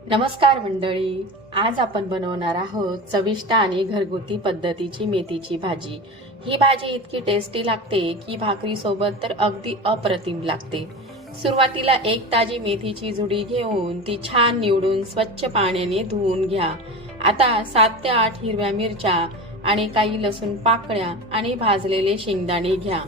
नमस्कार मंडळी, आज आपण बनवणार आहोत चविष्ट आणि घरगुती पद्धतीची मेथीची भाजी। ही भाजी इतकी टेस्टी लागते की भाकरी सोबत तर अगदी अप्रतिम लागते। सुरुवातीला एक ताजी मेथीची जुडी घेऊन ती छान निवडून स्वच्छ पाण्याने धुवून घ्या। आता 7 ते 8 हिरव्या मिरच्या आणि काही लसूण पाकळ्या आणि भाजलेले शेंगदाणे घ्या।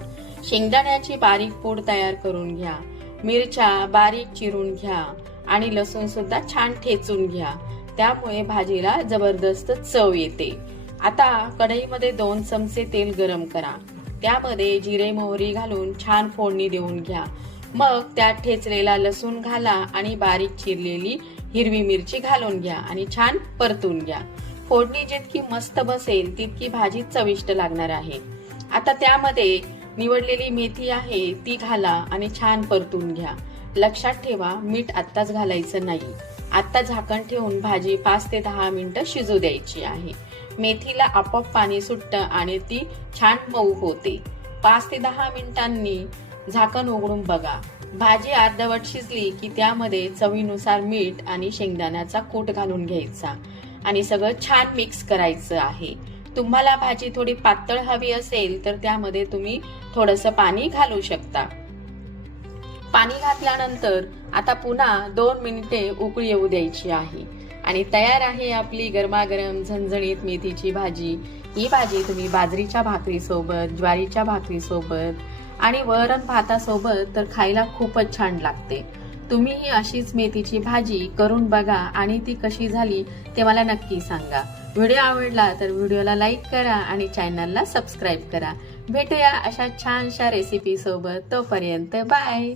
शेंगदाण्याची बारीक पूड तयार करून घ्या। मिरच्या बारीक चिरून घ्या आणि लसूण सुद्धा छान ठेचून घ्या, त्यामुळे भाजीला जबरदस्त चव येते। आता कढईमध्ये 2 चमचे तेल गरम करा, त्यामध्ये जिरे मोहरी घालून छान फोडणी देऊन घ्या। मग त्यात ठेचलेला लसूण घाला आणि बारीक चिरलेली हिरवी मिरची घालून घ्या आणि छान परतून घ्या। फोडणी जितकी मस्त बसेल तितकी भाजी चविष्ट लागणार आहे। आता त्यामध्ये निवडलेली मेथी आहे ती घाला आणि छान परतून घ्या। लक्षात ठेवा, मीठ आत्ताच घालायचं नाही। आता झाकण ठेवून भाजी 5 ते 10 मिनिटं शिजू द्यायची आहे। मेथीला आपोआप पाणी सुटतं आणि ती छान मऊ होते। 5 ते 10 मिनिटांनी झाकण उघडून बघा। भाजी अर्धवट शिजली की त्यामध्ये चवीनुसार मीठ आणि शेंगदाण्याचा कूट घालून घ्यायचा आणि सगळं छान मिक्स करायचं आहे। तुम्हाला भाजी थोडी पातळ हवी असेल तर त्यामध्ये तुम्ही थोडंसं पाणी घालू शकता। पाणी घातल्यानंतर आता पुन्हा 2 मिनिटे उकळी येऊ द्यायची आहे आणि तयार आहे आपली गरमागरम झणझणीत मेथीची भाजी। ही भाजी तुम्ही बाजरीच्या भाकरीसोबत, ज्वारीच्या भाकरीसोबत आणि वरण भातासोबत तर खायला खूपच छान लागते। तुम्ही ही अशीच मेथीची भाजी करून बघा आणि ती कशी झाली ते मला नक्की सांगा। व्हिडिओ आवडला तर व्हिडिओला लाईक करा आणि चॅनलला सबस्क्राईब करा। भेटूया अशा छानशा रेसिपी सोबत, तोपर्यंत बाय।